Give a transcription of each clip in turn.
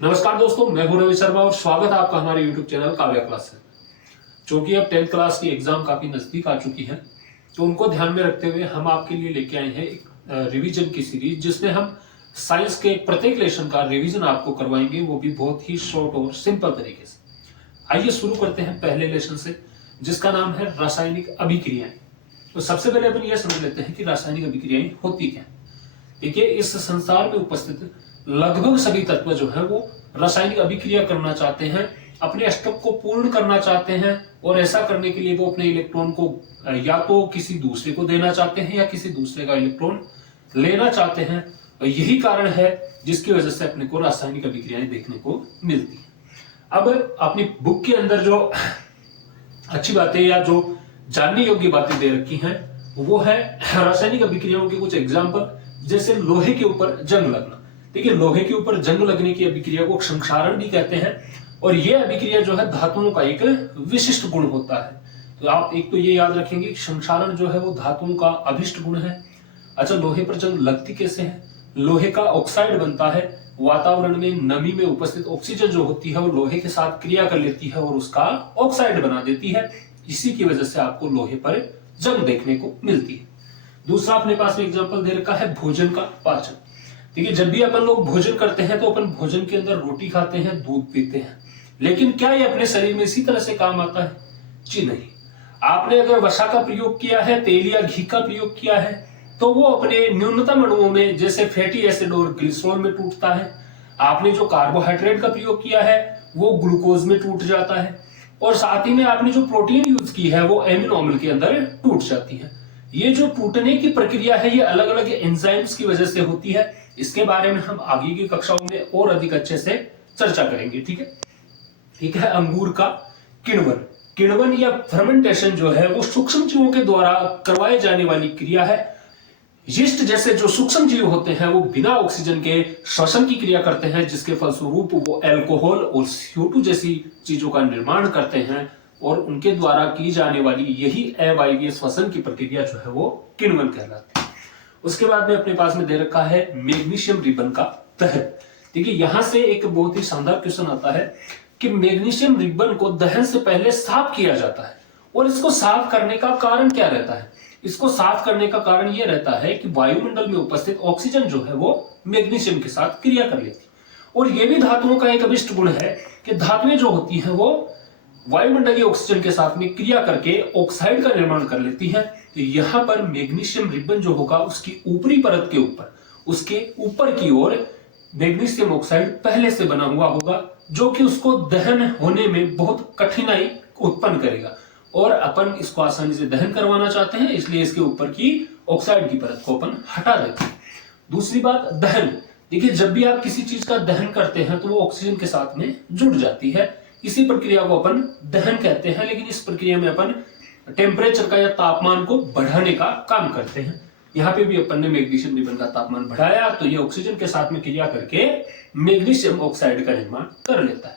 नमस्कार दोस्तों, मैं हूं रवि शर्मा और स्वागत है आपका हमारे YouTube चैनल काव्या क्लास में। क्योंकि अब 10th क्लास की एग्जाम काफी नजदीक आ चुकी है, तो उनको ध्यान में रखते हुए हम आपके लिए लेके आए हैं एक रिवीजन की सीरीज, जिसमें हम साइंस के प्रत्येक लेसन का रिवीजन आपको करवाएंगे, वो भी बहुत ही शॉर्ट और सिंपल तरीके से। आइए शुरू करते हैं पहले लेसन से, जिसका नाम है रासायनिक अभिक्रियाएं। तो सबसे पहले अपन यह समझ लेते हैं कि रासायनिक अभिक्रियाएं होती क्या। देखिए, इस संसार में उपस्थित लगभग सभी तत्व जो है वो रासायनिक अभिक्रिया करना चाहते हैं, अपने अष्टक को पूर्ण करना चाहते हैं, और ऐसा करने के लिए वो अपने इलेक्ट्रॉन को या तो किसी दूसरे को देना चाहते हैं या किसी दूसरे का इलेक्ट्रॉन लेना चाहते हैं। और यही कारण है जिसकी वजह से अपने को रासायनिक अभिक्रियाएं देखने को मिलती है। अब अपनी बुक के अंदर जो अच्छी बातें या जो जानने योग्य बातें दे रखी हैं, वो है रासायनिक अभिक्रियाओं के कुछ एग्जाम्पल, जैसे लोहे के ऊपर जंग लगना। देखिए, लोहे के ऊपर जंग लगने की अभिक्रिया को क्षारण भी कहते हैं, और यह अभिक्रिया जो है धातुओं का एक विशिष्ट गुण होता है। तो आप एक तो ये याद रखेंगे, क्षारण जो है वो धातुओं का अभिष्ट गुण है। अच्छा, लोहे पर जंग लगती कैसे है? लोहे का ऑक्साइड बनता है, वातावरण में नमी में उपस्थित ऑक्सीजन जो होती है वो लोहे के साथ क्रिया कर लेती है और उसका ऑक्साइड बना देती है। इसी की वजह से आपको लोहे पर जंग देखने को मिलती है। दूसरा अपने पास में एग्जांपल दे रखा है भोजन का पाचन। देखिए, जब भी अपन लोग भोजन करते हैं तो अपन भोजन के अंदर रोटी खाते हैं, दूध पीते हैं, लेकिन क्या ये अपने शरीर में इसी तरह से काम आता है? जी नहीं। आपने अगर वसा का प्रयोग किया है, तेल या घी का प्रयोग किया है, तो वो अपने न्यूनतम अणुओं में जैसे फैटी एसिड और ग्लिसरॉल में टूटता है। आपने जो कार्बोहाइड्रेट का प्रयोग किया है वो ग्लूकोज में टूट जाता है, और साथ ही में आपने जो प्रोटीन यूज की है वो एमिनो अम्ल के अंदर टूट जाती है। ये जो टूटने की प्रक्रिया है ये अलग अलग एंजाइम्स की वजह से होती है। इसके बारे में हम आगे की कक्षाओं में और अधिक अच्छे से चर्चा करेंगे। ठीक है। अंगूर का किण्वन। किण्वन या फर्मेंटेशन जो है वो सूक्ष्म जीवों के द्वारा करवाए जाने वाली क्रिया है। यीस्ट जैसे जो सूक्ष्म जीव होते हैं वो बिना ऑक्सीजन के श्वसन की क्रिया करते हैं, जिसके फलस्वरूप वो अल्कोहल और CO2 जैसी चीजों का निर्माण करते हैं, और उनके द्वारा की जाने वाली यही अवायवीय श्वसन की प्रक्रिया जो है वो किण्वन कहलाती है। उसके बाद में अपने पास में दे रखा है मैग्नीशियम रिबन का दहन। देखिए, यहां से एक बहुत ही शानदार क्वेश्चन आता है कि मैग्नीशियम रिबन को दहन से पहले साफ किया जाता है, और इसको साफ करने का कारण क्या रहता है? इसको साफ करने का कारण यह रहता है कि वायुमंडल में उपस्थित ऑक्सीजन जो है वो मैग्नीशियम के साथ क्रिया कर लेती है, और यह भी धातुओं का एक अभिष्ट गुण है कि धातुएं जो होती हैं वो वायुमंडलीय ऑक्सीजन के साथ में क्रिया करके ऑक्साइड का निर्माण कर लेती है। तो यहाँ पर मैग्नीशियम रिबन जो होगा उसकी ऊपरी परत के ऊपर, उसके ऊपर की ओर मैग्नीशियम ऑक्साइड पहले से बना हुआ होगा, जो कि उसको दहन होने में बहुत कठिनाई उत्पन्न करेगा, और अपन इसको आसानी से दहन करवाना चाहते हैं, इसलिए इसके ऊपर की ऑक्साइड की परत को अपन हटा देते हैं। दूसरी बात, दहन। देखिए, जब भी आप किसी चीज का दहन करते हैं तो वो ऑक्सीजन के साथ में जुड़ जाती है। इसी प्रक्रिया को अपन दहन कहते हैं, लेकिन इस प्रक्रिया में अपन टेम्परेचर का या तापमान को बढ़ाने का काम करते हैं। यहाँ पे भी अपन ने मैग्नीशियम रिबन का तापमान बढ़ाया तो ये ऑक्सीजन के साथ में क्रिया करके मैग्नीशियम ऑक्साइड का निर्माण कर लेता है।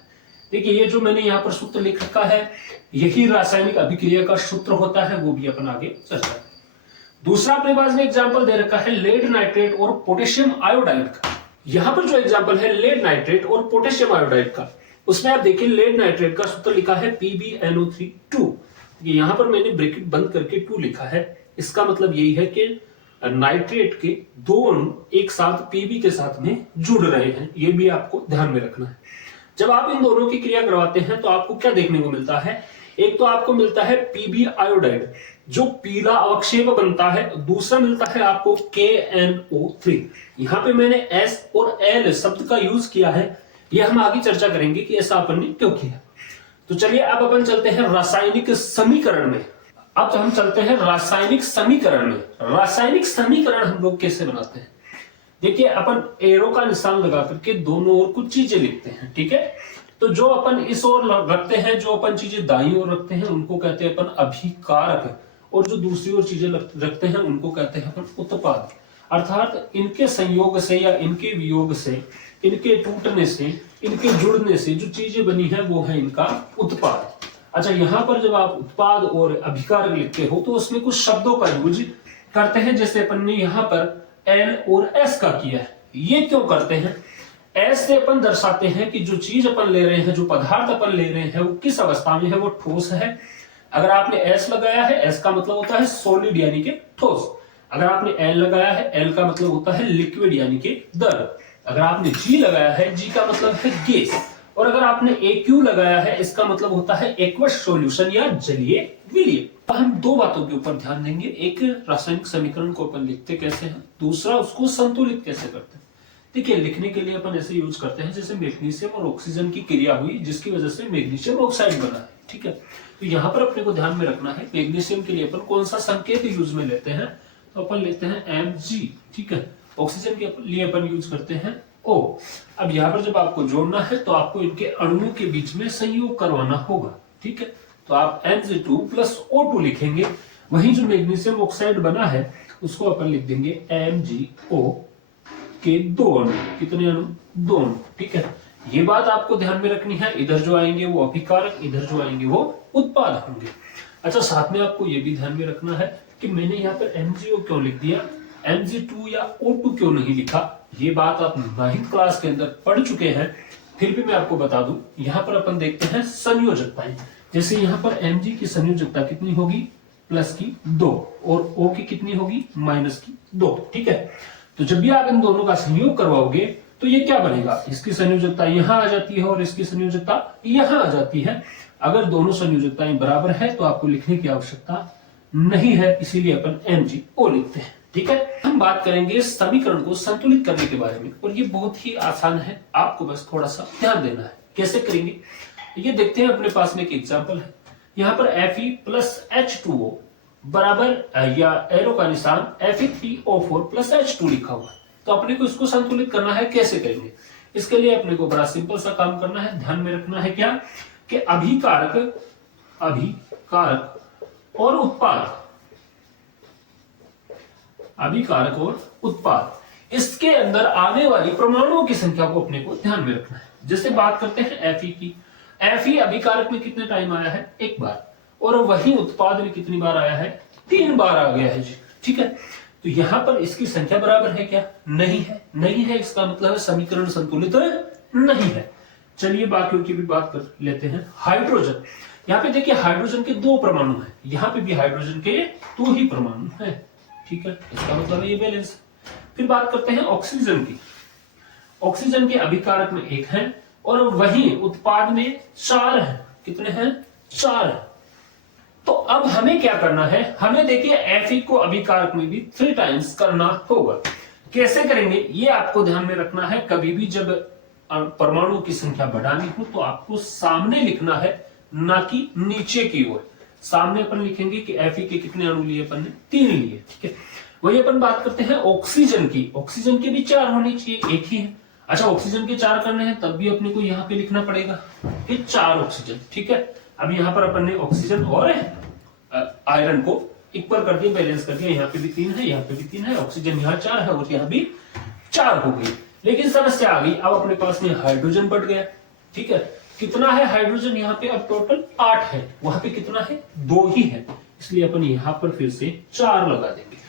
देखिए, ये जो मैंने यहाँ पर सूत्र लिख रखा है यही रासायनिक अभिक्रिया का सूत्र होता है, वो भी अपन आगे चर्चा करेंगे। दूसरा अपने पास में एग्जाम्पल दे रखा है लेड नाइट्रेट और पोटेशियम आयोडाइड का। यहाँ पर जो एग्जाम्पल है लेड नाइट्रेट और पोटेशियम आयोडाइड का, उसमें आप देखिए लेड नाइट्रेट का सूत्र लिखा है PbNO3 2। यहां पर मैंने ब्रैकेट बंद करके 2 लिखा है। इसका मतलब यही है कि नाइट्रेट के दो अणु एक साथ Pb के साथ में जुड़ रहे हैं, ये भी आपको ध्यान में रखना है। जब आप इन दोनों की क्रिया करवाते हैं तो आपको क्या देखने को मिलता है? एक तो आपको मिलता है Pb आयोडाइड जो पीला अवक्षेप बनता है, दूसरा मिलता है आपको KNO3। यहाँ पे मैंने S और L शब्द का यूज किया है, यह हम आगे चर्चा करेंगे कि ऐसा अपन ने क्यों किया। तो चलिए अब अपन चलते हैं रासायनिक समीकरण में। अब हम चलते हैं रासायनिक समीकरण में। रासायनिक समीकरण हम लोग कैसे बनाते हैं? देखिए, अपन एरो का निशान लगा करके दोनों ओर कुछ चीजें लिखते हैं। ठीक है, तो जो अपन इस ओर रखते हैं, जो अपन चीजें दाईं ओर रखते हैं उनको कहते हैं अपन अभिकारक, और जो दूसरी ओर चीजें रखते हैं उनको कहते हैं अपन उत्पाद। अर्थात इनके संयोग से या इनके वियोग से, इनके टूटने से, इनके जुड़ने से जो चीजें बनी है वो है इनका उत्पाद। अच्छा, यहाँ पर जब आप उत्पाद और अभिकारक लिखते हो तो उसमें कुछ शब्दों का यूज करते हैं, जैसे अपन ने यहाँ पर N और S का किया है। ये क्यों करते हैं? एस से अपन दर्शाते हैं कि जो चीज अपन ले रहे हैं, जो पदार्थ अपन ले रहे हैं, वो किस अवस्था में है, वो ठोस है। अगर आपने एस लगाया है, एस का मतलब होता है सॉलिड यानी कि ठोस। अगर आपने एल लगाया है, एल का मतलब होता है लिक्विड यानी कि द्रव। अगर आपने जी लगाया है, जी का मतलब है गैस। और अगर आपने AQ लगाया है, इसका मतलब होता है एक्वस सॉल्यूशन या जलीय विलयन। हम दो बातों के ऊपर ध्यान देंगे, एक रासायनिक समीकरण को अपन लिखते कैसे हैं, दूसरा उसको संतुलित कैसे करते हैं। देखिए, लिखने के लिए अपन ऐसे यूज करते हैं जैसे मैग्नीशियम और ऑक्सीजन की क्रिया हुई, जिसकी वजह से मैग्नीशियम ऑक्साइड बना है। ठीक है, तो यहाँ पर अपने को ध्यान में रखना है, मैग्नीशियम के लिए अपन कौन सा संकेत यूज में लेते हैं, तो अपन लेते हैं Mg। ठीक है, ऑक्सीजन के लिए अपन यूज करते हैं O। अब यहाँ पर जब आपको जोड़ना है तो आपको इनके अणुओं के बीच में संयोग करवाना होगा। ठीक है, तो आप Mg2 प्लस O2 लिखेंगे। वहीं जो मैग्नीशियम ऑक्साइड बना है उसको अपन लिख देंगे MgO के दो अणु। कितने अणु? दो अणु। ठीक है, ये बात आपको ध्यान में रखनी है, इधर जो आएंगे वो अभिकारक, इधर जो आएंगे वो उत्पाद होंगे। अच्छा, साथ में आपको ये भी ध्यान में रखना है कि मैंने यहाँ पर MgO क्यों लिख दिया, Mg2 या O2 क्यों नहीं लिखा। ये बात आप 9th क्लास के अंदर पढ़ चुके हैं, फिर भी मैं आपको बता दूं। यहाँ पर अपन देखते हैं संयोजकताएं। जैसे यहाँ पर Mg की संयोजकता कितनी होगी, प्लस की 2, और O की कितनी होगी, माइनस की 2। ठीक है, तो जब भी आप इन दोनों का संयोग करवाओगे तो ये क्या बनेगा, इसकी संयोजकता यहाँ आ जाती है और इसकी संयोजकता यहाँ आ जाती है। अगर दोनों संयोजकताएं बराबर है तो आपको लिखने की आवश्यकता नहीं है, इसीलिए अपन MgO लिखते हैं। ठीक है, हम बात करेंगे समीकरण को संतुलित करने के बारे में, और ये बहुत ही आसान है, आपको बस थोड़ा सा ध्यान देना है। कैसे करेंगे ये देखते हैं। अपने पास में एक एग्जाम्पल है, यहाँ पर Fe प्लस H2O बराबर या एरो का निशान Fe3O4 प्लस H2 लिखा हुआ है। तो अपने को इसको संतुलित करना है, कैसे करेंगे। इसके लिए अपने को बड़ा सिंपल सा काम करना है। ध्यान में रखना है क्या, कि अभिकारक और उत्पाद, अभिकारक और उत्पाद, इसके अंदर आने वाली परमाणुओं की संख्या को अपने को ध्यान में रखना है। जैसे बात करते हैं Fe की, Fe अभिकारक में कितने टाइम आया है, एक बार, और वही उत्पाद में कितनी बार आया है, 3 बार आ गया है जी। ठीक है, तो यहां पर इसकी संख्या बराबर है क्या, नहीं है। नहीं है, इसका मतलब है समीकरण संतुलित नहीं है। चलिए बाकियों की भी बात कर लेते हैं। हाइड्रोजन, यहाँ पे देखिए हाइड्रोजन के 2 परमाणु हैं, यहाँ पे भी हाइड्रोजन के 2 ही परमाणु हैं। ठीक है, इसका मतलब ये बैलेंस। फिर बात करते हैं ऑक्सीजन की। ऑक्सीजन के अभिकारक में 1 है और वही उत्पाद में 4 है। कितने हैं, 4 है। तो अब हमें क्या करना है, हमें देखिए Fe को अभिकारक में भी 3 टाइम्स करना होगा। कैसे करेंगे ये आपको ध्यान में रखना है। कभी भी जब परमाणु की संख्या बढ़ानी हो तो आपको सामने लिखना है, ना कि नीचे की ओर। सामने अपन लिखेंगे कि Fe के कितने अणु लिए अपन ने, 3 लिए। ठीक है, वही अपन बात करते हैं ऑक्सीजन की। ऑक्सीजन के भी 4 होने चाहिए, 1 ही है। अच्छा, ऑक्सीजन के 4 करने हैं तब भी अपने को यहाँ पे लिखना पड़ेगा कि 4 ऑक्सीजन। ठीक है, अब यहाँ पर अपन ने ऑक्सीजन और आयरन को इक्वल कर दिया, बैलेंस कर दिया। यहाँ पे भी 3 है, यहाँ पे भी 3 है, ऑक्सीजन यहाँ 4 है और यहाँ भी 4 हो गई। लेकिन समस्या आ गई, अब अपने पास में हाइड्रोजन बढ़ गया। ठीक है, कितना है हाइड्रोजन यहाँ पे, अब टोटल 8 है, वहां पे कितना है, 2 ही है, इसलिए अपन यहाँ पर फिर से 4 लगा देंगे।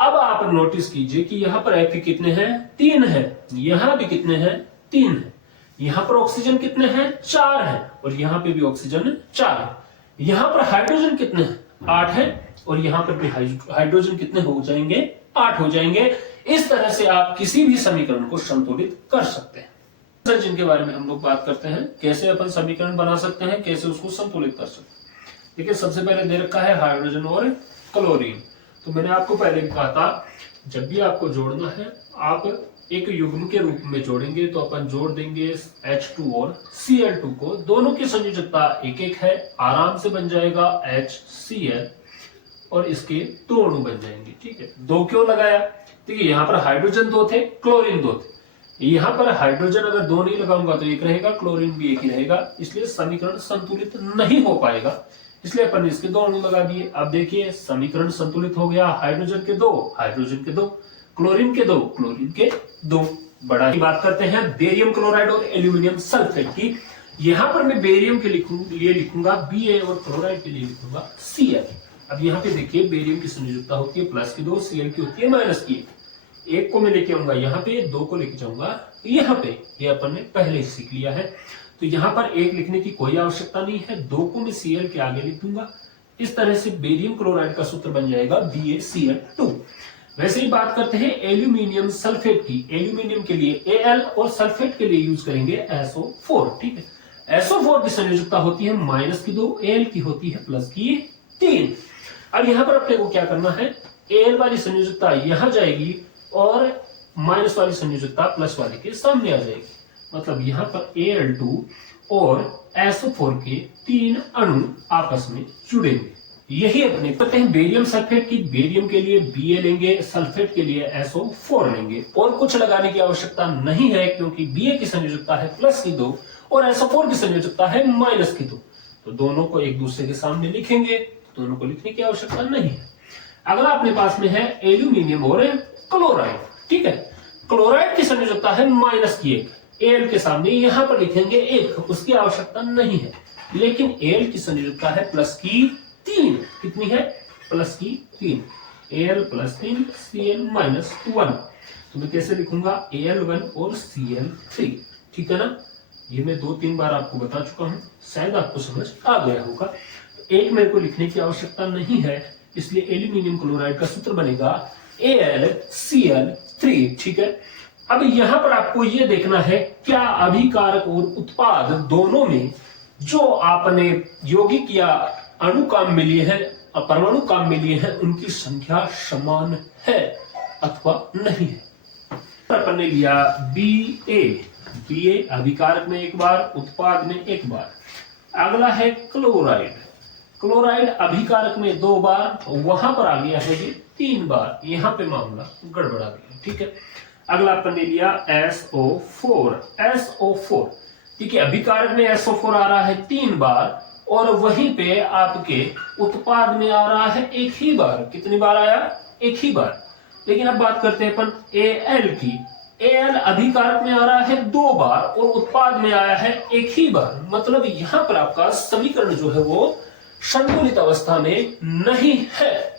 अब आप नोटिस कीजिए कि यहाँ पर Fe कितने हैं, 3 है, यहाँ भी कितने हैं, 3 है। यहाँ पर ऑक्सीजन कितने हैं, 4 है, और यहाँ पे भी ऑक्सीजन 4 है। यहाँ पर हाइड्रोजन कितने हैं, 8 है, और यहाँ पर भी हाइड्रोजन कितने हो जाएंगे, 8 हो जाएंगे। इस तरह से आप किसी भी समीकरण को संतुलित कर सकते हैं। जिनके बारे में हम लोग बात करते हैं, कैसे अपन समीकरण बना सकते हैं, कैसे उसको संतुलित कर सकते हैं। देखिए, सबसे पहले दे रखा है हाइड्रोजन और क्लोरीन। तो मैंने आपको पहले भी कहा था, जब भी आपको जोड़ना है आप एक युग्म के रूप में जोड़ेंगे, तो अपन जोड़ देंगे H2 और Cl2 को। दोनों की संयोजकता 1-1 है, आराम से बन जाएगा HCl, और इसके 2 अणु बन जाएंगे। ठीक है, 2 क्यों लगाया, देखिए यहाँ पर हाइड्रोजन 2 थे, क्लोरीन 2 थे। यहाँ पर हाइड्रोजन अगर 2 नहीं लगाऊंगा तो 1 रहेगा, क्लोरीन भी 1 ही रहेगा, इसलिए समीकरण संतुलित नहीं हो पाएगा। इसलिए अपन इसके 2 अणु लगा दिए। अब देखिए समीकरण संतुलित हो गया, हाइड्रोजन के 2, हाइड्रोजन के 2, क्लोरीन के 2, क्लोरीन के 2। बड़ा ही बात करते हैं बेरियम क्लोराइड और एल्यूमिनियम सल्फेट की। यहाँ पर मैं बेरियम के लिए लिखूंगा Ba और क्लोराइड के लिए लिखूंगा Cl। अब यहाँ पे देखिए बेरियम की संयोजकता होती है +2, Cl की होती है -1। एक को मैं लेके आऊंगा यहाँ पे, दो को लेके जाऊंगा यहाँ पे, ये अपन ने पहले ही सीख लिया है। तो यहाँ पर एक लिखने की कोई आवश्यकता नहीं है, दो को मैं Cl के आगे लिख दूंगा। इस तरह से बेरियम क्लोराइड का सूत्र बन जाएगा BaCl2। वैसे ही बात करते हैं एल्यूमिनियम सल्फेट की। एल्यूमिनियम के लिए Al और सल्फेट के लिए यूज करेंगे SO4। ठीक है, SO4 की संयोजकता होती है -2, Al की होती है +3। अब यहाँ पर अपने को क्या करना है, Al वाली संयोजकता यहाँ जाएगी और माइनस वाली संयोजकता प्लस वाले के सामने आ जाएगी। मतलब यहाँ पर Al2 और SO4 के 3 अणु आपस में जुड़ेंगे। यही अपने पता है बेरियम सल्फेट की। बेरियम के लिए Ba लेंगे, सल्फेट के लिए SO4 लेंगे, और कुछ लगाने की आवश्यकता नहीं है क्योंकि Ba की संयोजकता है +2 और SO4 की संयोजकता है -2। तो दोनों को एक दूसरे के सामने लिखेंगे, दोनों को लिखने की आवश्यकता नहीं है। अगला अपने पास में है एल्यूमिनियम और क्लोराइड। ठीक है, क्लोराइड की संयोजकता है -1, Al के सामने यहां पर लिखेंगे 1, उसकी आवश्यकता नहीं है। लेकिन Al की संयोजकता है +3। कितनी है? +3। Al +3 Cl -1। तो मैं कैसे लिखूंगा? Al1 और Cl3। ठीक है ना, ये मैं 2-3 बार आपको बता चुका हूं, शायद आपको समझ आ गया होगा। एक मेरे को लिखने की आवश्यकता नहीं है, इसलिए एल्यूमिनियम क्लोराइड का सूत्र बनेगा AlCl3। ठीक है, अब यहां पर आपको यह देखना है क्या अभिकारक और उत्पाद दोनों में जो आपने यौगिक या अणु काम में लिए हैं, परमाणु काम में लिए हैं, उनकी संख्या समान है अथवा नहीं है। अपन ने लिया Ba अभिकारक में एक बार, उत्पाद में एक बार। अगला है क्लोराइड। क्लोराइड अभिकारक में 2 बार, वहां पर आ गया है ये 3 बार। यहां पे मामला गड़बड़ा गया। ठीक है, अगला अपन ने लिया SO4। ठीक है, अभिकारक में SO4 आ रहा है 3 बार और वहीं पे आपके उत्पाद में आ रहा है 1 ही बार। कितनी बार आया? 1 ही बार। लेकिन अब बात करते हैं अपन Al की। Al अभिकारक में आ रहा है 2 बार और उत्पाद में आया है 1 ही बार। मतलब यहां पर आपका समीकरण जो है वो संतुलित अवस्था में नहीं है।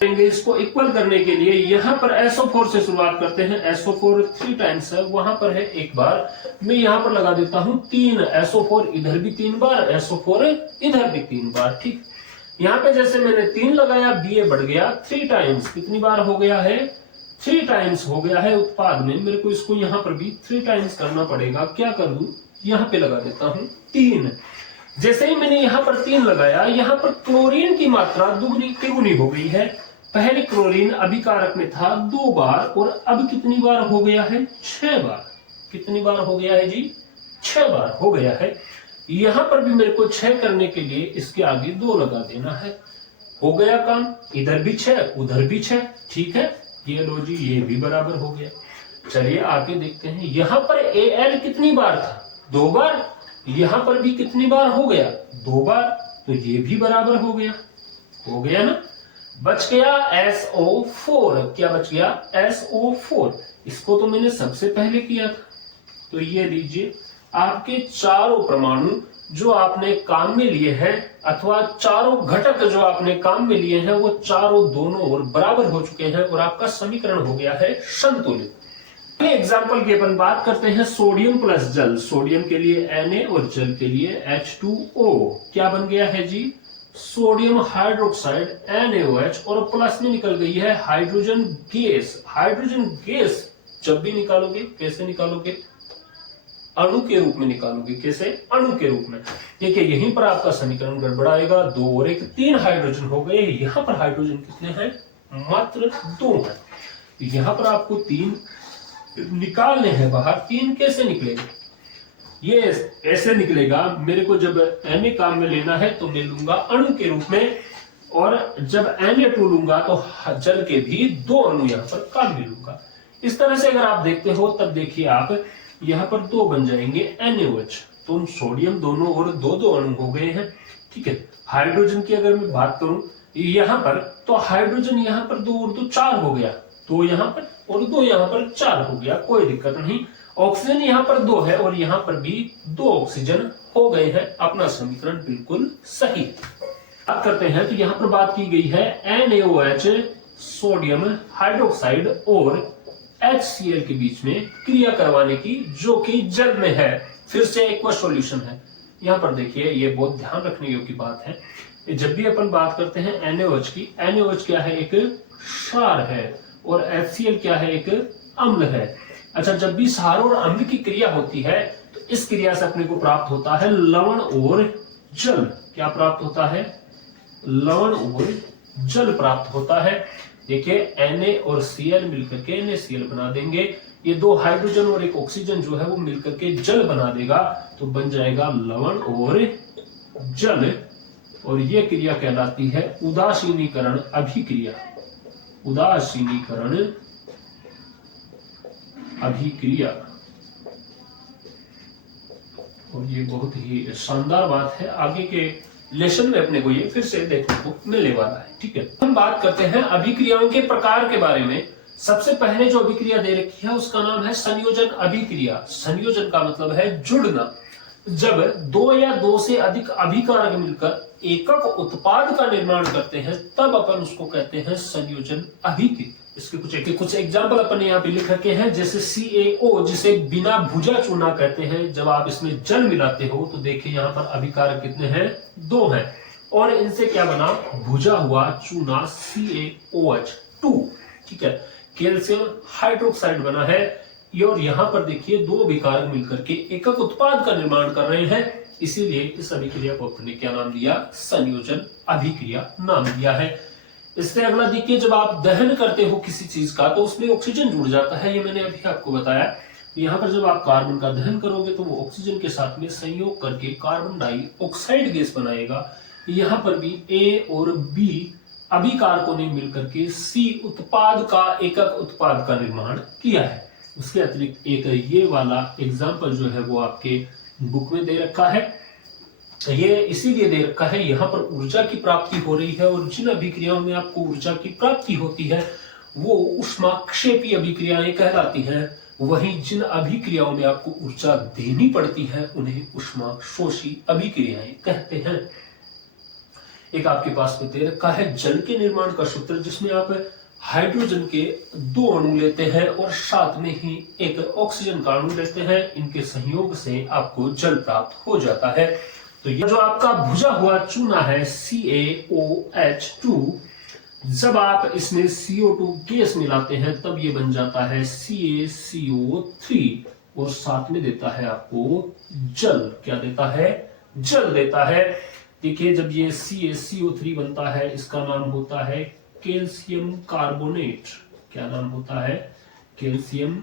इसको इक्वल करने के लिए यहां पर SO4 से शुरुआत करते हैं। SO4 3 टाइम्स है, वहां पर है 1 बार। मैं यहां पर लगा देता हूं 3। SO4 इधर भी 3 बार, SO4 इधर भी 3 बार। ठीक, यहां पे जैसे मैंने 3 लगाया, Ba बढ़ गया 3 टाइम्स। कितनी बार हो गया है? 3 टाइम्स हो गया है उत्पाद में। मेरे को इसको यहां पर भी 3 टाइम्स करना पड़ेगा। क्या कर दूं? यहां पे लगा देता हूं 3। जैसे ही मैंने यहां पर 3 लगाया, यहां पर क्लोरीन की मात्रा दुगनी तिगुनी हो गई है। पहले क्लोरीन अभिकारक में था 2 बार और अब कितनी बार हो गया है? 6 बार। कितनी बार हो गया है जी? 6 बार हो गया है। यहां पर भी मेरे को 6 करने के लिए इसके आगे 2 लगा देना है। हो गया काम। इधर भी 6, उधर भी 6। ठीक है, ये लो जी, ये भी बराबर हो गया। चलिए आगे देखते हैं। यहां पर Al कितनी बार था? 2 बार। यहां पर भी कितनी बार हो गया? 2 बार। तो ये भी बराबर हो गया। हो गया ना। बच गया SO4। क्या बच गया? SO4। इसको तो मैंने सबसे पहले किया था। तो ये लीजिए, आपके चारों परमाणु जो आपने काम में लिए हैं अथवा चारों घटक जो आपने काम में लिए हैं, वो चारों दोनों ओर बराबर हो चुके हैं और आपका समीकरण हो गया है संतुलित। एग्जाम्पल की अपन बात करते हैं सोडियम प्लस जल। सोडियम के लिए Na और जल के लिए H2O। क्या बन गया है जी? सोडियम हाइड्रोक्साइड NaOH और प्लस में निकल गई है हाइड्रोजन गैस। हाइड्रोजन गैस जब भी निकालोगे कैसे निकालोगे? अणु के रूप में निकालोगे। कैसे? अणु के रूप में। देखिए यहीं पर आपका समीकरण गड़बड़ाएगा। 2 और 1 3 हाइड्रोजन हो गए। यहां पर हाइड्रोजन कितने हैं? मात्र 2 हैं। यहां पर आपको 3 निकालने हैं बाहर। 3 कैसे निकलेंगे? ये ऐसे निकलेगा। मेरे को जब Na काम में लेना है तो मैं लूंगा अणु के रूप में, और जब Na2 लूंगा तो जल के भी 2 अणु यहां पर काम में लूंगा। इस तरह से अगर आप देखते हो तब देखिए आप यहां पर 2 बन जाएंगे NaOH। तो सोडियम दोनों और 2-2 अणु हो गए हैं। ठीक है, हाइड्रोजन की अगर मैं बात करूं यहां पर, तो हाइड्रोजन यहां पर 2 और 2 4 हो गया। 2 यहां पर और 2 यहां पर 4 हो गया। कोई दिक्कत नहीं। ऑक्सीजन यहां पर 2 है और यहां पर भी 2 ऑक्सीजन हो गए हैं। अपना समीकरण बिल्कुल सही। बात करते हैं तो यहां पर बात की गई है NaOH, सोडियम हाइड्रोक्साइड और HCl के बीच में क्रिया करवाने की, जो कि जल में है। फिर से एक्वस सॉल्यूशन है। यहां पर देखिए, ये बहुत ध्यान रखने योग्य बात है। जब भी अपन बात करते हैं NaOH की, NaOH क्या है, एक क्षार है, और HCl क्या है, एक अम्ल है। अच्छा, जब भी क्षार और अम्ल की क्रिया होती है तो इस क्रिया से अपने को प्राप्त होता है लवण और जल। क्या प्राप्त होता है? लवण और जल प्राप्त होता है। देखिए, Na और Cl मिलकर के NaCl बना देंगे। ये दो हाइड्रोजन और एक ऑक्सीजन जो है वो मिलकर के जल बना देगा, तो बन जाएगा लवण और जल। और ये क्रिया कहलाती है उदासीनीकरण अभिक्रिया। उदासीनीकरण अभिक्रिया। और ये बहुत ही शानदार बात है, आगे के लेसन में अपने को ये फिर से देखने को मिलने वाला है। ठीक है, हम बात करते हैं अभिक्रियाओं के प्रकार के बारे में। सबसे पहले जो अभिक्रिया दे रखी है उसका नाम है संयोजन अभिक्रिया। संयोजन का मतलब है जुड़ना। जब दो या दो से अधिक अभिकारक मिलकर एकक उत्पाद का निर्माण करते हैं तब अपन उसको कहते हैं संयोजन अभिक्रिया। इसके कुछ एग्जाम्पल अपन यहाँ पे लिख रखे हैं, जैसे CaO, जिसे बिना भुजा चूना कहते हैं। जब आप इसमें जल मिलाते हो तो देखिए यहाँ पर अभिकारक कितने हैं? 2 हैं, और इनसे क्या बना? भुजा हुआ चूना CaOH2। ठीक है, कैल्शियम हाइड्रोक्साइड बना है। और यहाँ पर देखिए 2 अभिकारक मिलकर के एकक उत्पाद का निर्माण कर रहे हैं, इसीलिए इस अभिक्रिया को अपने क्या नाम दिया? संयोजन अभिक्रिया नाम दिया है। इससे अगला देखिए, जब आप दहन करते हो किसी चीज का तो उसमें ऑक्सीजन जुड़ जाता है, ये मैंने अभी आपको बताया। यहाँ पर जब आप कार्बन का दहन करोगे तो वो ऑक्सीजन के साथ में संयोग करके कार्बन डाइऑक्साइड गैस बनाएगा। यहाँ पर भी A और B अभिकारकों ने मिलकर के C उत्पाद का, एकक उत्पाद का निर्माण किया है। उसके अतिरिक्त एक ये वाला एग्जाम्पल जो है वो आपके बुक में दे रखा है। ये इसीलिए दे रखा है, यहाँ पर ऊर्जा की प्राप्ति हो रही है, और जिन अभिक्रियाओं में आपको ऊर्जा की प्राप्ति होती है वो ऊष्माक्षेपी अभिक्रियाएं कहलाती हैं। वहीं जिन अभिक्रियाओं में आपको ऊर्जा देनी पड़ती है उन्हें ऊष्माशोषी अभिक्रियाएं कहते हैं। एक आपके पास में दे रखा है जल के निर्माण का सूत्र, जिसमें आप हाइड्रोजन के 2 अणु लेते हैं और साथ में ही एक ऑक्सीजन का अणु लेते हैं। इनके संयोग से आपको जल प्राप्त हो जाता है। तो ये जो आपका भुजा हुआ चूना है CaOH2, जब आप इसमें CO2 गैस मिलाते हैं तब ये बन जाता है CaCO3, और साथ में देता है आपको जल। क्या देता है? जल देता है। देखिए, जब ये CaCO3 बनता है, इसका नाम होता है कैल्शियम कार्बोनेट। क्या नाम होता है? Calcium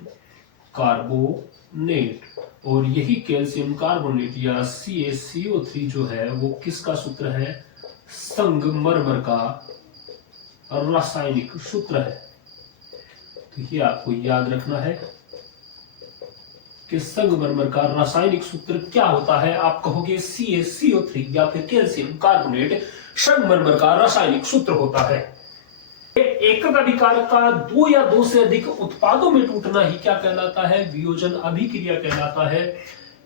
carbonate. और यही कैल्शियम कार्बोनेट या CaCO3 जो है वो किसका सूत्र है? संगमरमर का रासायनिक सूत्र है। तो ये आपको याद रखना है कि संगमरमर का रासायनिक सूत्र क्या होता है। आप कहोगे CaCO3 या फिर कैल्शियम कार्बोनेट संगमरमर का रासायनिक सूत्र होता है। एकक अभिकारक का 2 या 2 से अधिक उत्पादों में टूटना ही क्या कहलाता है? वियोजन अभिक्रिया कहलाता है।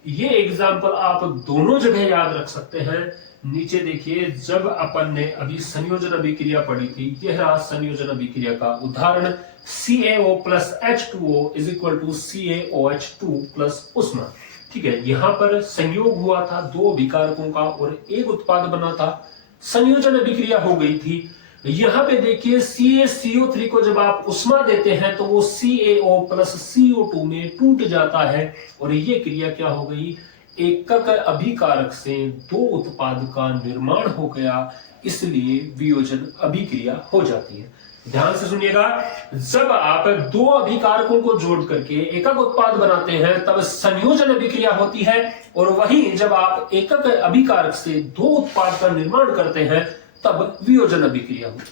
ये एग्जाम्पल आप दोनों जगह याद रख सकते हैं। नीचे देखिए, जब अपन ने अभी संयोजन अभिक्रिया पढ़ी थी, यह संयोजन अभिक्रिया का उदाहरण CaO plus H2O is equal to CaOH2 plus उष्मा। ठीक है, यहाँ पर संयोग हुआ था 2 अभिकारकों का और एक उत्पाद बना था, संयोजन अभिक्रिया हो गई थी। यहाँ पे देखिए CaCO3 को जब आप उष्मा देते हैं तो वो CaO प्लस CO2 में टूट जाता है, और ये क्रिया क्या हो गई? एकक अभिकारक से 2 उत्पाद का निर्माण हो गया, इसलिए वियोजन अभिक्रिया हो जाती है। ध्यान से सुनिएगा, जब आप 2 अभिकारकों को जोड़ करके एकक उत्पाद बनाते हैं तब संयोजन अभिक्रिया होती है, और वहीं जब आप एकक अभिकारक से 2 उत्पाद का निर्माण करते हैं तब वियोजन अभिक्रिया होती है।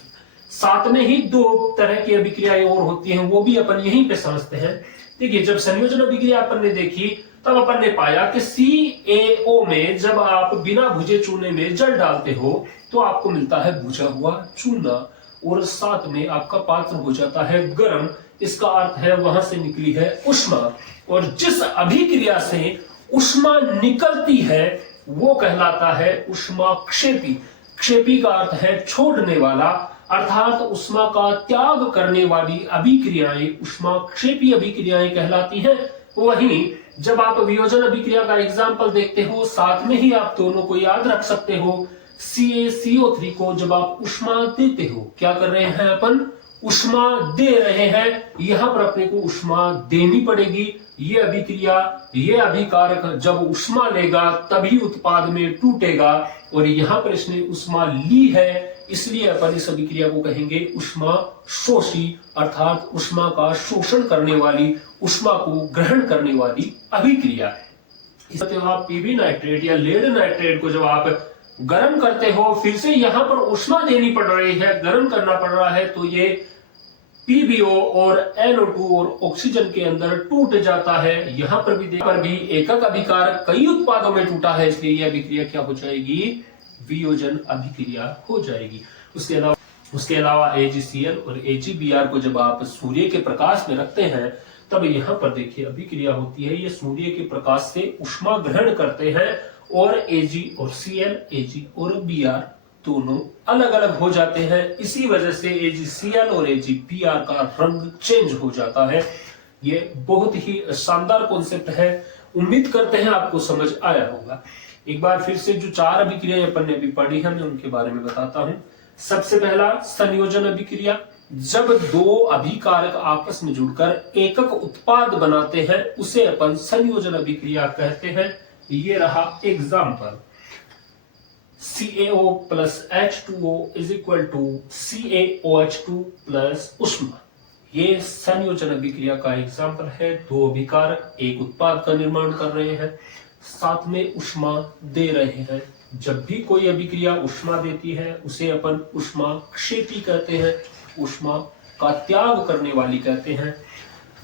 साथ में ही 2 तरह की अभिक्रियाएं और होती हैं, वो भी अपन यहीं पे समझते हैं। देखिए, जब संयोजन अभिक्रिया अपन ने देखी तब अपन ने पाया कि CaO में जब आप बिना भुजे चूने में जल डालते हो तो आपको मिलता है भुजा हुआ चूना, और साथ में आपका पात्र हो जाता है गर्म। इसका अर्थ है वहां से निकली है उष्मा, और जिस अभिक्रिया से उष्मा निकलती है वो कहलाता है उष्माक्षेपी। क्षेपी का अर्थ है छोड़ने वाला। अर्थात उष्मा का त्याग करने वाली अभिक्रियाएं उष्माक्षेपी अभिक्रियाएं कहलाती हैं। वहीं जब आप वियोजन अभिक्रिया का एग्जाम्पल देखते हो, साथ में ही आप दोनों को याद रख सकते हो। CaCO3 को जब आप उष्मा देते हो, क्या कर रहे हैं अपन? उष्मा दे रहे हैं। यहां पर अपने को उष्मा देनी पड़ेगी। ये अभिक्रिया, ये अभिकारक जब उष्मा लेगा तभी उत्पाद में टूटेगा, और यहां पर इसने उष्मा ली है, इसलिए अपन इस अभिक्रिया को कहेंगे उष्मा शोषी, अर्थात उष्मा का शोषण करने वाली, उष्मा को ग्रहण करने वाली अभिक्रिया है। आप पीबी नाइट्रेट या लेड नाइट्रेट को जब आप गर्म करते हो, फिर से यहां पर उष्मा देनी पड़ रही है, गर्म करना पड़ रहा है, तो ये PbO और NO2 और ऑक्सीजन के अंदर टूट जाता है। यहां पर भी एकक अभिकारक कई उत्पादों में टूटा है, इसलिए यह अभिक्रिया क्या हो जाएगी? वियोजन अभिक्रिया हो जाएगी। उसके अलावा AgCl और AgBr को जब आप सूर्य के प्रकाश में रखते हैं, तब यहां पर देखिए अभिक्रिया होती है। ये सूर्य के प्रकाश से उष्मा ग्रहण करते हैं, और Ag और Cl, Ag और Br दोनों अलग अलग हो जाते हैं। इसी वजह से AgCl और AgBr का रंग चेंज हो जाता है। ये बहुत ही शानदार कॉन्सेप्ट है, उम्मीद करते हैं आपको समझ आया होगा। एक बार फिर से जो 4 अभिक्रियाएं अपन ने अभी पढ़ी है, मैं उनके बारे में बताता हूं। सबसे पहला संयोजन अभिक्रिया, जब 2 अभिकारक आपस में जुड़कर एकक उत्पाद बनाते हैं, उसे अपन संयोजन अभिक्रिया कहते हैं। ये रहा example, CaO plus H2O is equal to CaOH2 plus उष्मा। ये संयोजन अभिक्रिया का एग्जाम्पल है। 2 अभिकारक एक उत्पाद का निर्माण कर रहे हैं, साथ में उष्मा दे रहे हैं। जब भी कोई अभिक्रिया उष्मा देती है, उसे अपन उष्माक्षेपी कहते हैं, उष्मा का त्याग करने वाली कहते हैं।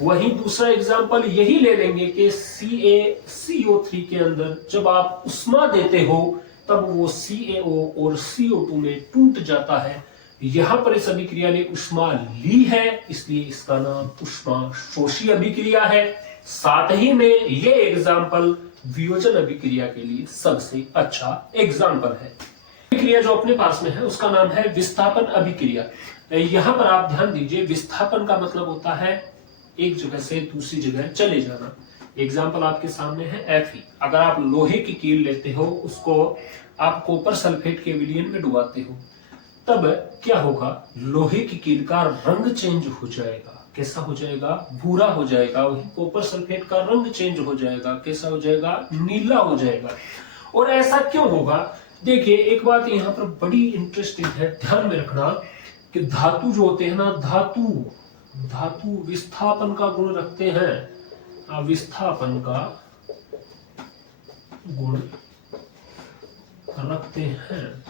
वहीं दूसरा एग्जाम्पल यही ले लेंगे कि CaCO3 के अंदर जब आप उष्मा देते हो, तब वो CaO और CO2 में टूट जाता है। यहां पर इस अभिक्रिया ने उष्मा ली है, इसलिए इसका नाम उष्मा शोषी अभिक्रिया है। साथ ही में ये एग्जाम्पल वियोजन अभिक्रिया के लिए सबसे अच्छा एग्जाम्पल है। अभिक्रिया जो अपने पास में है उसका नाम है विस्थापन अभिक्रिया। यहां पर आप ध्यान दीजिए, विस्थापन का मतलब होता है एक जगह से दूसरी जगह चले जाना। एग्जाम्पल आपके सामने है Fe। अगर आप लोहे की कील लेते हो, उसको आप कॉपर सल्फेट के विलयन में डुबाते हो, तब क्या होगा? लोहे की कील का रंग चेंज हो जाएगा। कैसा हो जाएगा? भूरा हो जाएगा। वही कॉपर सल्फेट का रंग चेंज हो जाएगा। कैसा हो जाएगा? नीला हो जाएगा। और ऐसा क्यों होगा? देखिए, एक बात यहाँ पर बड़ी इंटरेस्टिंग है, ध्यान में रखना कि धातु जो होते हैं ना, धातु विस्थापन का गुण रखते हैं। विस्थापन का गुण रखते हैं।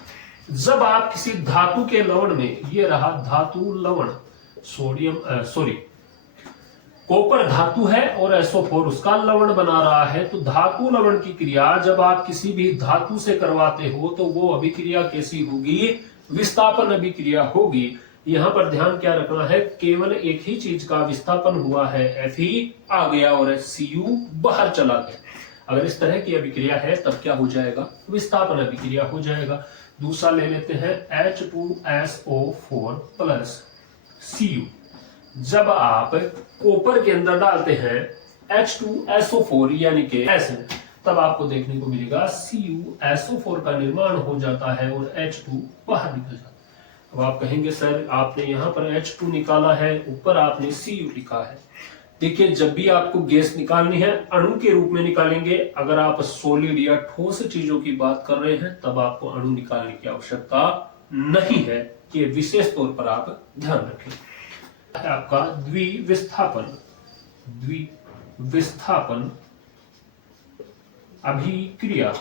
जब आप किसी धातु के लवण में, ये रहा धातु लवण, कॉपर धातु है और SO4 उसका लवण बना रहा है, तो धातु लवण की क्रिया जब आप किसी भी धातु से करवाते हो, तो वो अभिक्रिया कैसी होगी? विस्थापन अभिक्रिया होगी। यहां पर ध्यान क्या रखना है? केवल एक ही चीज का विस्थापन हुआ है, Fe आ गया और Cu बाहर चला गया। अगर इस तरह की अभिक्रिया है, तब क्या हो जाएगा? विस्थापन अभिक्रिया हो जाएगा। दूसरा ले लेते हैं H2SO4 प्लस Cu। जब आप कॉपर के अंदर डालते हैं H2SO4 यानी कि एसिड, तब आपको देखने को मिलेगा CuSO4 का निर्माण हो जाता है और H2 बाहर निकल जाता है। अब आप कहेंगे सर आपने यहाँ पर H2 निकाला है, ऊपर आपने Cu लिखा है। देखिए, जब भी आपको गैस निकालनी है, अणु के रूप में निकालेंगे। अगर आप सॉलिड या ठोस चीजों की बात कर रहे हैं, तब आपको अणु निकालने की आवश्यकता नहीं है। ये विशेष तौर पर आप ध्यान रखें। आपका द्विविस्थापन अभिक्रिया,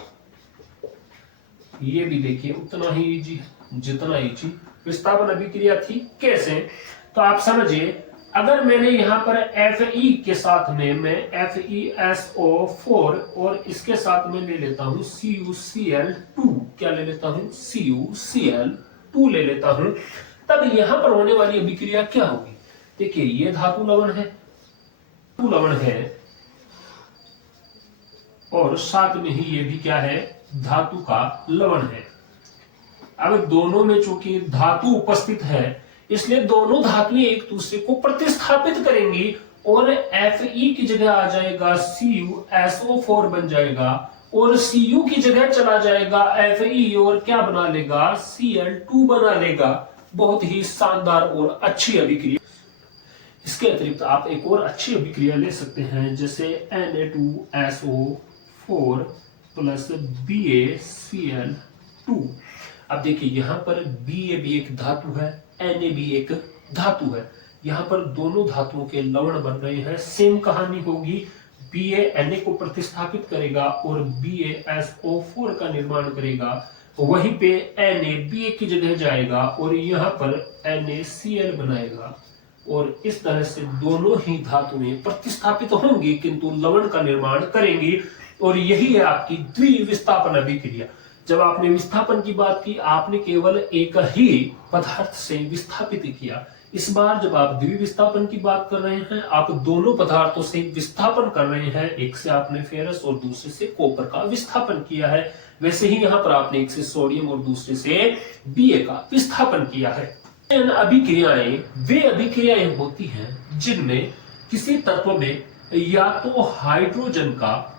ये भी देखिए उतना ही इजी है जितना इजी विस्थापन अभिक्रिया थी। कैसे? तो आप समझिए, अगर मैंने यहां पर Fe के साथ में मैं FeSO4 और इसके साथ में ले लेता हूं CuCl2, क्या ले लेता हूं? CuCl2 ले लेता हूं, तब यहां पर होने वाली अभिक्रिया क्या होगी? देखिए, ये धातु लवण है और साथ में ही ये भी क्या है? धातु का लवण है। अब दोनों में चूंकि धातु उपस्थित है, इसलिए दोनों धातुएं एक दूसरे को प्रतिस्थापित करेंगी और Fe की जगह आ जाएगा Cu, SO4 बन जाएगा और Cu की जगह चला जाएगा Fe और क्या बना लेगा, Cl2 बना लेगा। बहुत ही शानदार और अच्छी अभिक्रिया। इसके अतिरिक्त आप एक और अच्छी अभिक्रिया ले सकते हैं, जैसे Na2SO4 प्लस BaCl2। अब देखिए यहाँ पर Ba भी एक धातु है, Na भी एक धातु है। यहाँ पर दोनों धातुओं के लवण बन रहे हैं। सेम कहानी होगी, Ba Na को प्रतिस्थापित करेगा और BaSO4 का निर्माण करेगा। वहीं पे Na Ba की जगह जाएगा और यहाँ पर NaCl बनाएगा और इस तरह से दोनों ही धातुएं प्रतिस्थापित होंगी किंतु लवण का निर्माण करेंगी। और यही है आपकी द्विविस्थापन अभिक्रिया। जब आपने विस्थापन की बात की, आपने केवल एक ही पदार्थ से विस्थापित किया। इस बार जब आप द्विविस्थापन की बात कर रहे हैं, आप दोनों पदार्थों से विस्थापन कर रहे हैं। एक से आपने फेरस और दूसरे से कॉपर का विस्थापन किया है। वैसे ही यहाँ पर आपने एक से सोडियम और दूसरे से Ba का विस्थापन किया है। अभिक्रियाएं वे अभिक्रियाएं होती हैं जिनमें किसी तत्व में या तो हाइड्रोजन का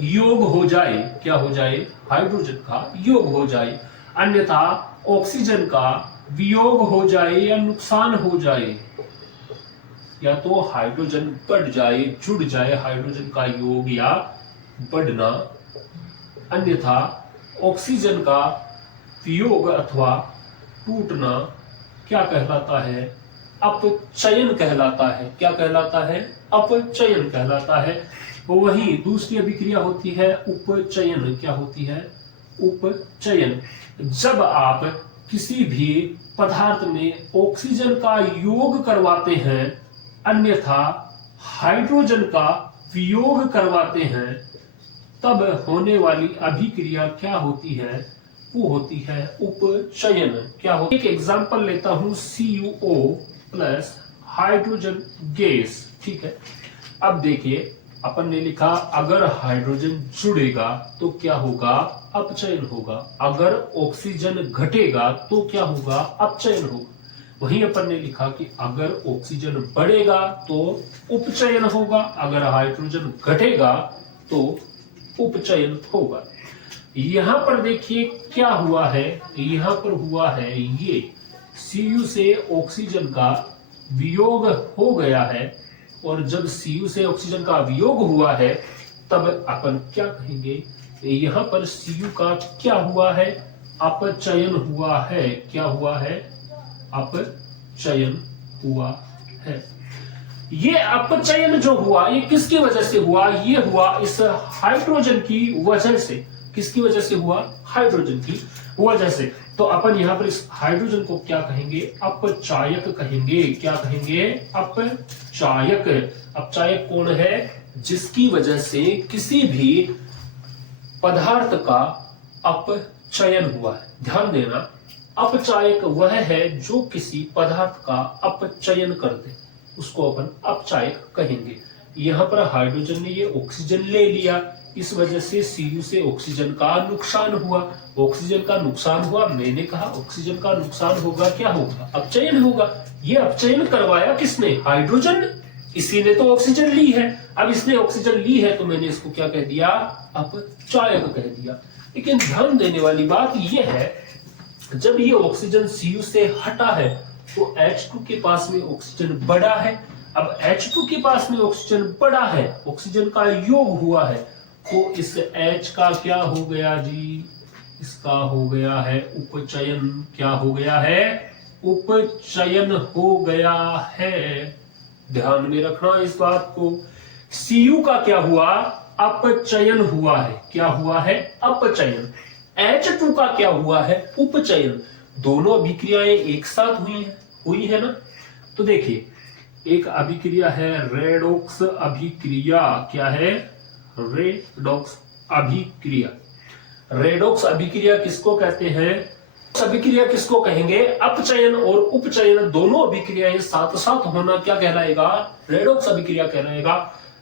योग हो जाए, क्या हो जाए, हाइड्रोजन का योग हो जाए, अन्यथा ऑक्सीजन का वियोग हो जाए या नुकसान हो जाए। या तो हाइड्रोजन बढ़ जाए, जुड़ जाए, हाइड्रोजन का योग या बढ़ना, अन्यथा ऑक्सीजन का वियोग अथवा टूटना क्या कहलाता है, अपचयन कहलाता है। क्या कहलाता है, अपचयन कहलाता है। वही दूसरी अभिक्रिया होती है उपचयन। क्या होती है, उपचयन। जब आप किसी भी पदार्थ में ऑक्सीजन का योग करवाते हैं अन्यथा हाइड्रोजन का वियोग करवाते हैं, तब होने वाली अभिक्रिया क्या होती है, वो होती है उपचयन। क्या हो, एक एग्जांपल लेता हूं, CuO प्लस हाइड्रोजन गैस। ठीक है, अब देखिए अपन ने लिखा अगर हाइड्रोजन जुड़ेगा तो क्या होगा, अपचयन होगा। अगर ऑक्सीजन घटेगा तो क्या होगा, अपचयन होगा। वहीं अपन ने लिखा कि अगर ऑक्सीजन बढ़ेगा तो उपचयन होगा, अगर हाइड्रोजन घटेगा तो उपचयन होगा। यहां पर देखिए क्या हुआ है, यहां पर हुआ है ये Cu से ऑक्सीजन का वियोग हो गया है और जब Cu से ऑक्सीजन का वियोग हुआ है तब अपन क्या कहेंगे, यहां पर Cu का क्या हुआ है, अपचयन हुआ है। क्या हुआ है, अपचयन हुआ है। ये अपचयन जो हुआ ये किसकी वजह से हुआ, ये हुआ इस हाइड्रोजन की वजह से। किसकी वजह से हुआ, हाइड्रोजन की वजह से। तो अपन यहां पर इस हाइड्रोजन को क्या कहेंगे, अपचायक कहेंगे। क्या कहेंगे, अपचायक। अपचायक कौन है, जिसकी वजह से किसी भी पदार्थ का अपचयन हुआ है। ध्यान देना, अपचायक वह है जो किसी पदार्थ का अपचयन कर दे, उसको अपन अपचायक कहेंगे। यहां पर हाइड्रोजन ने ये ऑक्सीजन ले लिया, इस वजह से Cu से ऑक्सीजन का नुकसान हुआ। ऑक्सीजन का नुकसान हुआ, मैंने कहा ऑक्सीजन का नुकसान होगा, क्या होगा, अपचयन होगा। ये अपचयन करवाया किसने, हाइड्रोजन। इसी ने तो ऑक्सीजन ली है। अब इसने ऑक्सीजन ली है तो मैंने इसको क्या कह दिया, अपचायक कह दिया। लेकिन ध्यान देने वाली बात यह है, जब ये ऑक्सीजन Cu से हटा है तो H2 के पास में ऑक्सीजन बढ़ा है। अब H2 के पास में ऑक्सीजन बढ़ा है, ऑक्सीजन का योग हुआ है, तो इस H का क्या हो गया जी, इसका हो गया है उपचयन। क्या हो गया है, उपचयन हो गया है। ध्यान में रखना इस बात को। Cu का क्या हुआ, अपचयन हुआ है। क्या हुआ है, अपचयन। H2 का क्या हुआ है, उपचयन। दोनों अभिक्रियाएं एक साथ हुई है ना। तो देखिए एक अभिक्रिया है रेडॉक्स अभिक्रिया। क्या है, रेडॉक्स अभिक्रिया। रेडॉक्स अभिक्रिया किसको कहते हैं, अभिक्रिया किसको कहेंगे, अपचयन और उपचयन दोनों अभिक्रियाएं साथ साथ होना क्या कहलाएगा, रेडॉक्स अभिक्रिया कहलाएगा।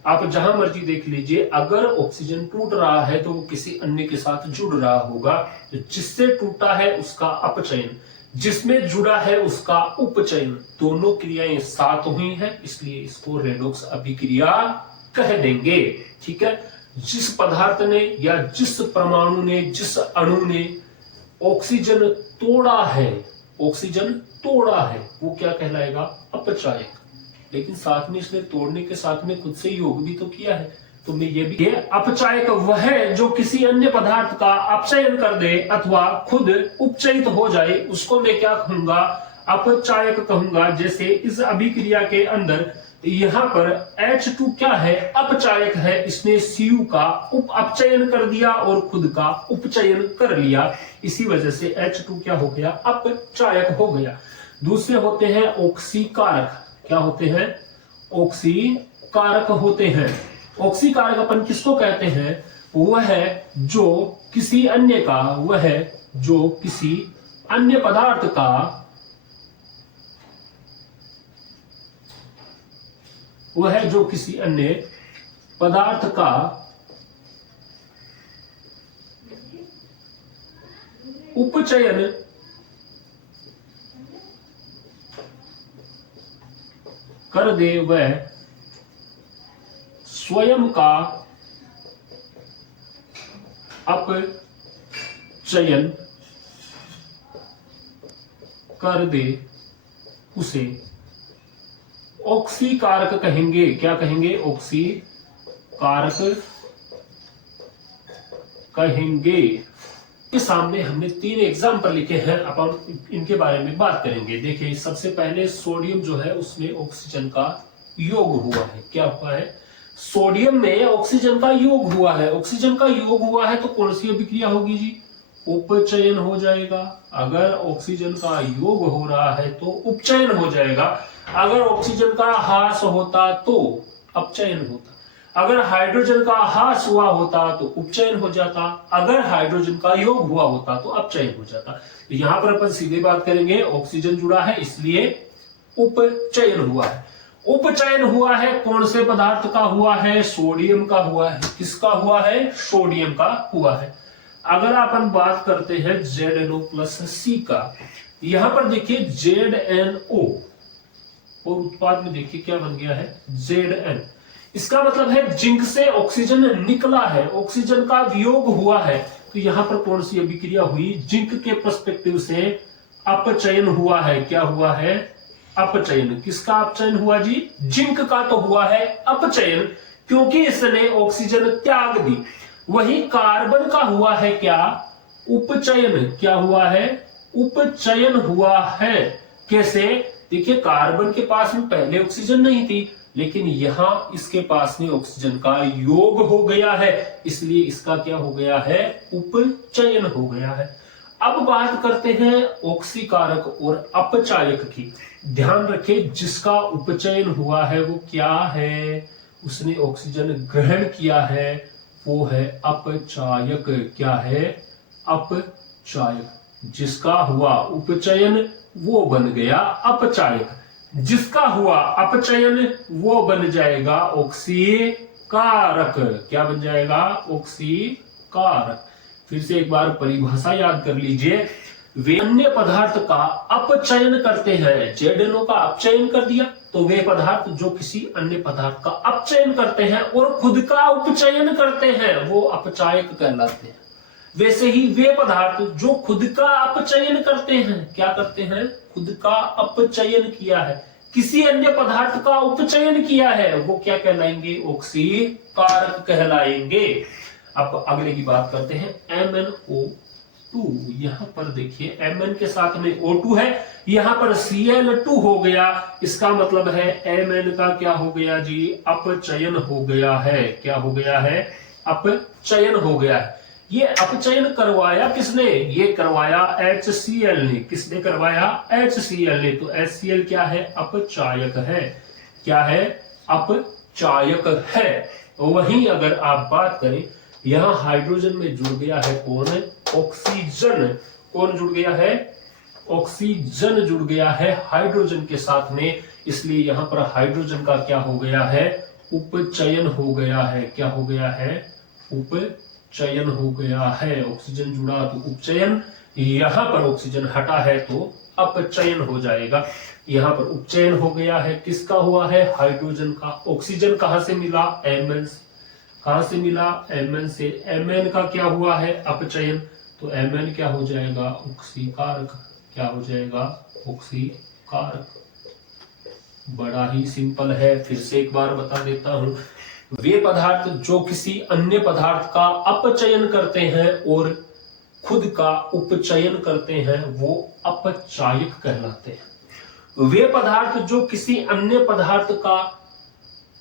आप जहां मर्जी देख लीजिए, अगर ऑक्सीजन टूट रहा है तो वो किसी अन्य के साथ जुड़ रहा होगा। तो जिससे टूटा है उसका अपचयन, जिसमें जुड़ा है उसका उपचयन, दोनों क्रियाएं साथ हुई हैं, इसलिए इसको रेडॉक्स अभिक्रिया कह देंगे। ठीक है, जिस पदार्थ ने या जिस परमाणु ने, जिस अणु ने ऑक्सीजन तोड़ा है, ऑक्सीजन तोड़ा है, वो क्या कहलाएगा? अपचायक। लेकिन साथ में इसने तोड़ने के साथ में खुद से योग भी तो किया है, तो मैं ये भी, अपचायक वह है जो किसी अन्य पदार्थ का अपचयन कर दे अथवा खुद उपचयित हो जाए, उसको मैं क्या कहूंगा? अपचायक कहूंगा। जैसे इस अभिक्रिया के अंदर यहां पर H2 क्या है? अपचायक है, इसने Cu का अपचयन कर दिया और खुद का उपचयन कर लिया, इसी वजह से H2 क्या हो गया? अपचायक हो गया। दूसरे होते हैं ऑक्सीकारक। क्या होते हैं? ऑक्सीकारक होते हैं। ऑक्सीकारक अपन किसको कहते हैं? वह है जो किसी अन्य का, वह है जो किसी अन्य पदार्थ का, वह है जो किसी अन्य पदार्थ का उपचयन कर दे, वह स्वयं का अपचयन कर दे, उसे ऑक्सीकारक कहेंगे। क्या कहेंगे? ऑक्सीकारक कहेंगे। इस सामने हमने 3 एग्जाम्पल लिखे हैं, अपन इनके बारे में बात करेंगे। देखिए, सबसे पहले सोडियम जो है उसमें ऑक्सीजन का योग हुआ है। क्या हुआ है? सोडियम में ऑक्सीजन का योग हुआ है। ऑक्सीजन का योग हुआ है तो कौन सी अभिक्रिया होगी जी? उपचयन हो जाएगा। अगर ऑक्सीजन का योग हो रहा है तो उपचयन हो जाएगा। अगर ऑक्सीजन का ह्रास होता तो अपचयन होता। अगर हाइड्रोजन का ह्रास हुआ होता तो उपचयन हो जाता। अगर हाइड्रोजन का योग हुआ होता तो अपचयन हो जाता। तो यहां पर अपन सीधे बात करेंगे, ऑक्सीजन जुड़ा है इसलिए उपचयन हुआ है। उपचयन हुआ है कौन से पदार्थ का हुआ है? सोडियम का हुआ है। किसका हुआ है? सोडियम का हुआ है। अगर अपन बात करते हैं ZnO+C का, यहां पर देखिए ZnO और उत्पाद में देखिए क्या बन गया है? Zn। इसका मतलब है जिंक से ऑक्सीजन निकला है, ऑक्सीजन का वियोग हुआ है। तो यहां पर कौन सी अभिक्रिया हुई? जिंक के पर्सपेक्टिव से अपचयन हुआ है। क्या हुआ है? अपचयन। किसका अपचयन हुआ जी? जिंक का तो हुआ है अपचयन, क्योंकि इसने ऑक्सीजन त्याग दी। वही कार्बन का हुआ है क्या? उपचयन। क्या हुआ है? उपचयन हुआ है। कैसे? देखिए, कार्बन के पास में पहले ऑक्सीजन नहीं थी, लेकिन यहां इसके पास में ऑक्सीजन का योग हो गया है, इसलिए इसका क्या हो गया है? उपचयन हो गया है। अब बात करते हैं ऑक्सीकारक और अपचायक की। ध्यान रखें, जिसका उपचयन हुआ है वो क्या है? उसने ऑक्सीजन ग्रहण किया है, वो है अपचायक। क्या है? अपचायक। जिसका हुआ उपचयन वो बन गया अपचायक, जिसका हुआ अपचयन वो बन जाएगा ऑक्सीकारक। क्या बन जाएगा? ऑक्सीकारक। फिर से एक बार परिभाषा याद कर लीजिए। वे अन्य पदार्थ का अपचयन करते हैं। ZnO का अपचयन कर दिया तो वे पदार्थ जो किसी अन्य पदार्थ का अपचयन करते हैं और खुद का उपचयन करते हैं वो अपचायक कहलाते हैं। वैसे ही वे पदार्थ जो खुद का अपचयन करते हैं, क्या करते हैं? खुद का अपचयन किया है, किसी अन्य पदार्थ का उपचयन किया है, वो क्या कहलाएंगे? ऑक्सीकारक कहलाएंगे। अब अगले की बात करते हैं, MnO2। यहां पर देखिए Mn के साथ में O2 है, यहां पर Cl2 हो गया। इसका मतलब है Mn का क्या हो गया जी? अपचयन हो गया है। क्या हो गया है? अपचयन हो गया है। ये अपचयन करवाया किसने? ये करवाया HCl ने। किसने करवाया? HCl ने। तो HCl क्या है? अपचायक है। क्या है? अपचायक है। वहीं अगर आप बात करें, यहां हाइड्रोजन में जुड़ गया है कौन? ऑक्सीजन। कौन जुड़ गया है? ऑक्सीजन जुड़ गया है हाइड्रोजन के साथ में, इसलिए यहां पर हाइड्रोजन का क्या हो गया है? उपचयन हो गया है। क्या हो गया है? उपचयन हो गया है। ऑक्सीजन जुड़ा तो उपचयन, यहां पर ऑक्सीजन हटा है तो अपचयन हो जाएगा। यहां पर उपचयन हो गया है। किसका हुआ है? हाइड्रोजन का। ऑक्सीजन कहां से मिला? Mn से। कहां से मिला? Mn से। Mn का क्या हुआ है? अपचयन। तो Mn क्या हो जाएगा? ऑक्सीकारक। क्या हो जाएगा? ऑक्सीकारक। बड़ा ही सिंपल है। फिर से एक बार बता देता हूं, वे पदार्थ जो किसी अन्य पदार्थ का अपचयन करते हैं और खुद का उपचयन करते हैं वो अपचायक कहलाते हैं। वे पदार्थ जो किसी अन्य पदार्थ का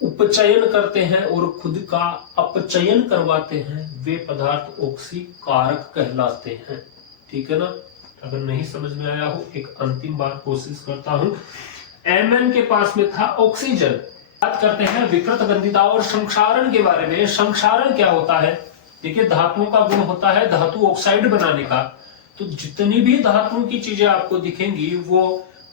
उपचयन करते हैं और खुद का अपचयन करवाते हैं वे पदार्थ ऑक्सीकारक कहलाते हैं। ठीक है ना? अगर नहीं समझ में आया हो, एक अंतिम बार कोशिश करता हूं। Mn के पास में था ऑक्सीजन। बात करते हैं विकृत गंधिता और संक्षारण के बारे में। संक्षारण क्या होता है? देखिए, धातुओं का गुण होता है धातु ऑक्साइड बनाने का। तो जितनी भी धातुओं की चीजें आपको दिखेंगी वो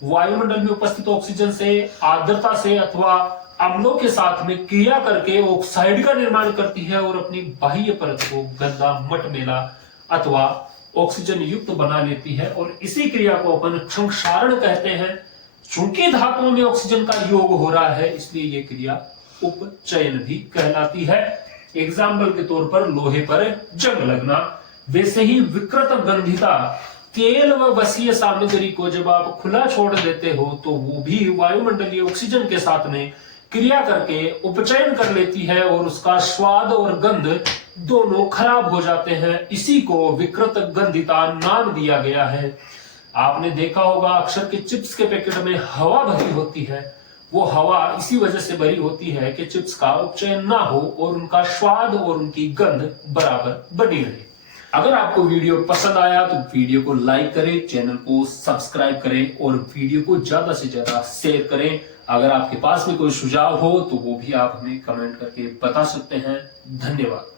वायुमंडल में उपस्थित ऑक्सीजन से, आर्द्रता से अथवा अम्लों के साथ में क्रिया करके ऑक्साइड का निर्माण करती है और अपनी बाह्य परत को गंदा, मटमैला अथवा ऑक्सीजन युक्त बना लेती है और इसी क्रिया को अपन संक्षारण कहते हैं। चूंकि धातुओं में ऑक्सीजन का योग हो रहा है इसलिए ये क्रिया उपचयन भी कहलाती है। एग्जाम्पल के तौर पर लोहे पर जंग लगना। वैसे ही विकृत गंधिता, तेल व वसीय सामग्री को जब आप खुला छोड़ देते हो तो वो भी वायुमंडलीय ऑक्सीजन के साथ में क्रिया करके उपचयन कर लेती है और उसका स्वाद और गंध दोनों खराब हो जाते हैं। इसी को विकृत गंधिता नाम दिया गया है। आपने देखा होगा अक्सर के चिप्स के पैकेट में हवा भरी होती है। वो हवा इसी वजह से भरी होती है कि चिप्स का उपचयन ना हो और उनका स्वाद और उनकी गंध बराबर बनी रहे। अगर आपको वीडियो पसंद आया तो वीडियो को लाइक करें, चैनल को सब्सक्राइब करें और वीडियो को ज्यादा से ज्यादा शेयर करें। अगर आपके पास में कोई सुझाव हो तो वो भी आप हमें कमेंट करके बता सकते हैं। धन्यवाद।